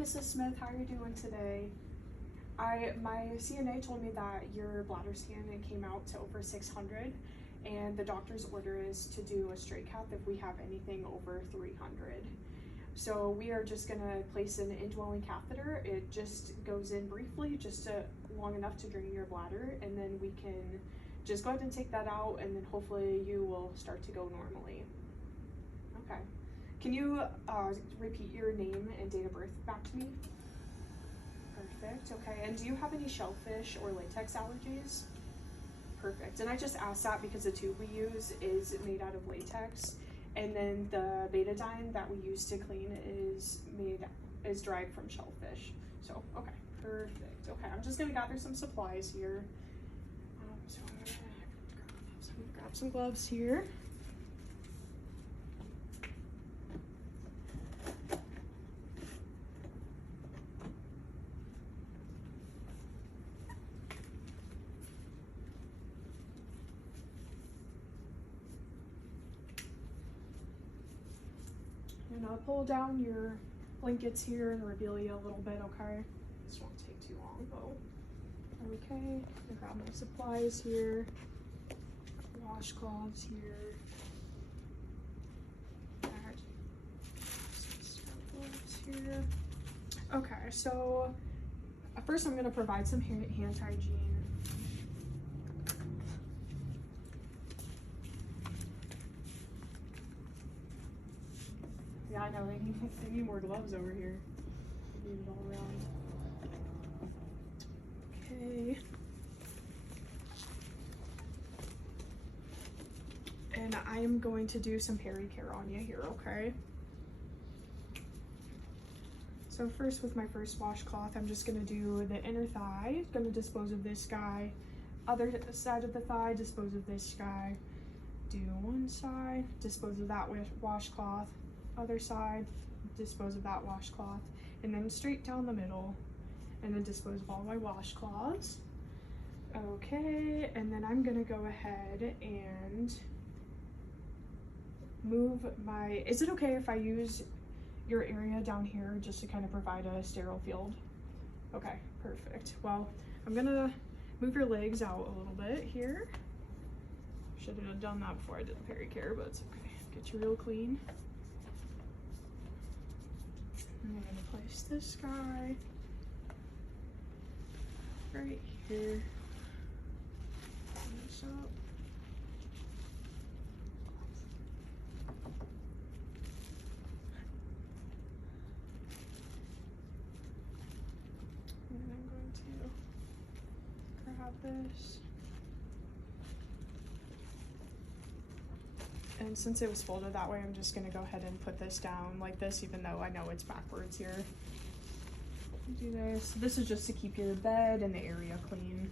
Mrs. Smith. How are you doing today? My CNA told me that your bladder scan it came out to over 600, and the doctor's order is to do a straight cath if we have anything over 300. So we are just gonna place an indwelling catheter. It just goes in briefly, long enough to drain your bladder, and then we can just go ahead and take that out, and then hopefully you will start to go normally. Okay. Can you repeat your name and date of birth back to me? Perfect. Okay. And do you have any shellfish or latex allergies? Perfect. And I just asked that because the tube we use is made out of latex, and then the betadine that we use to clean is derived from shellfish. So okay, perfect. Okay, I'm just gonna gather some supplies here. So I'm gonna grab some gloves here. And I'll pull down your blankets here and revealia a little bit, okay? This won't take too long though. Okay, I grab my supplies here, washcloths here, some here. Okay, so first I'm gonna provide some hand hygiene. Yeah, I know, they need more gloves over here. Need it all around. Okay. And I am going to do some peri-care on you here, okay? So first, with my first washcloth, I'm just gonna do the inner thigh. Gonna dispose of this guy. Other side of the thigh, dispose of this guy. Do one side, dispose of that with washcloth. Other side, dispose of that washcloth, and then straight down the middle, and then dispose of all my washcloths. Okay, and then I'm gonna go ahead and move my, is it okay if I use your area down here just to kind of provide a sterile field? Okay, perfect. Well, I'm gonna move your legs out a little bit here. Should have done that before I did the peri-care, but it's okay. Get you real clean. I'm gonna place this guy right here. Open this up. And I'm going to grab this. And since it was folded that way, I'm just gonna go ahead and put this down like this, even though I know it's backwards here. Do this. This is just to keep your bed and the area clean.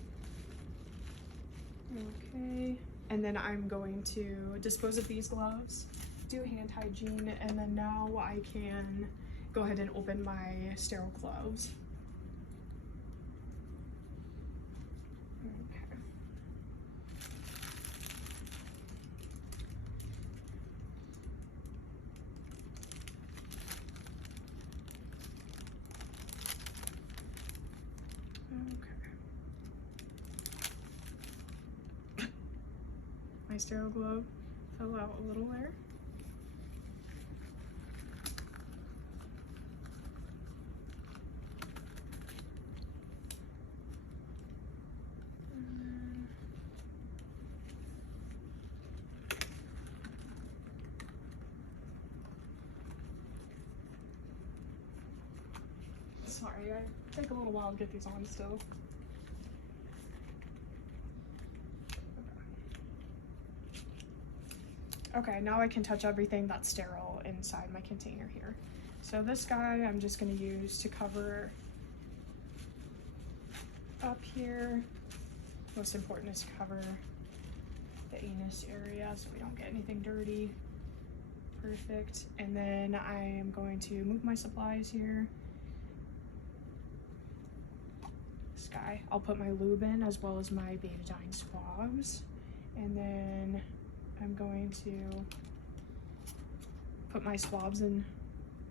Okay. And then I'm going to dispose of these gloves, do hand hygiene, and then now I can go ahead and open my sterile gloves. My sterile glove fell out a little there. Sorry, I take a little while to get these on still. Okay, now I can touch everything that's sterile inside my container here. So this guy I'm just going to use to cover up here. Most important is to cover the anus area so we don't get anything dirty. Perfect. And then I am going to move my supplies here. This guy, I'll put my lube in as well as my betadine swabs. And then I'm going to put my swabs in.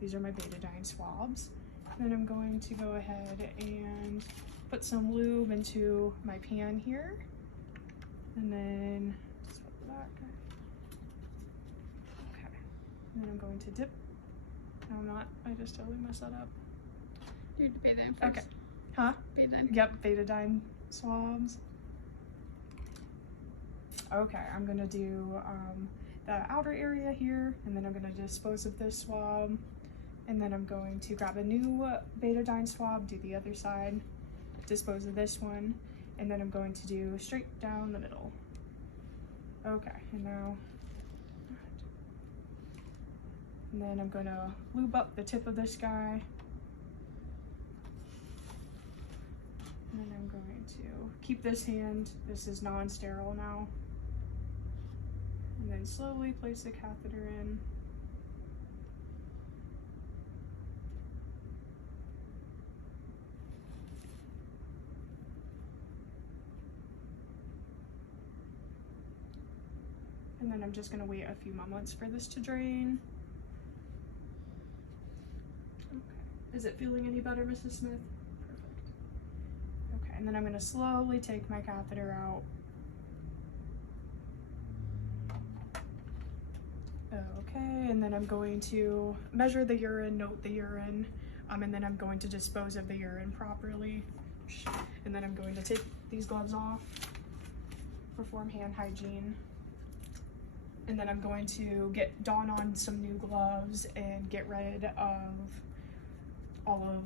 These are my betadine swabs. Then I'm going to go ahead and put some lube into my pan here. And then just put the back. Okay. And then I'm going to dip. No, I'm not. I just totally messed that up. You have to betadine first. Okay. Huh? Betadine. Yep, betadine swabs. Okay, I'm gonna do the outer area here, and then I'm gonna dispose of this swab, and then I'm going to grab a new betadine swab, do the other side, dispose of this one, and then I'm going to do straight down the middle. Okay, and now, and then I'm gonna lube up the tip of this guy. And then I'm going to keep this hand, this is non-sterile now. And then slowly place the catheter in. And then I'm just gonna wait a few moments for this to drain. Okay. Is it feeling any better, Mrs. Smith? Okay, and then I'm gonna slowly take my catheter out. Okay, and then I'm going to measure the urine, note the urine, and then I'm going to dispose of the urine properly. And then I'm going to take these gloves off, perform hand hygiene. And then I'm going to don on some new gloves and get rid of all of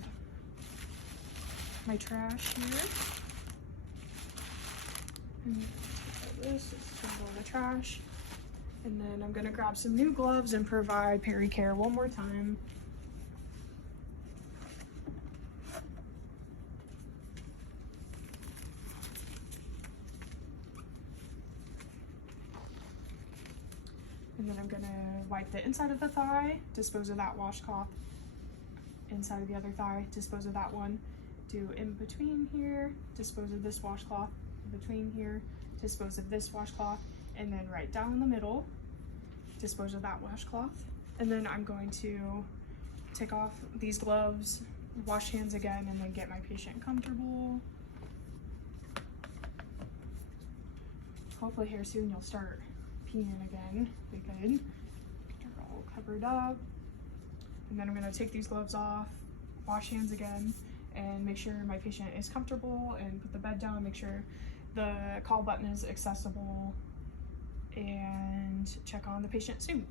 my trash here. And take this is gonna go in the trash. And then I'm gonna grab some new gloves and provide peri-care one more time. And then I'm gonna wipe the inside of the thigh, dispose of that washcloth. Inside of the other thigh, dispose of that one. Do in between here, dispose of this washcloth. In between here, dispose of this washcloth. And then right down the middle, dispose of that washcloth. And then I'm going to take off these gloves, wash hands again, and then get my patient comfortable. Hopefully here soon you'll start peeing again. Be good. They're all covered up. And then I'm gonna take these gloves off, wash hands again, and make sure my patient is comfortable and put the bed down, make sure the call button is accessible, and check on the patient soon.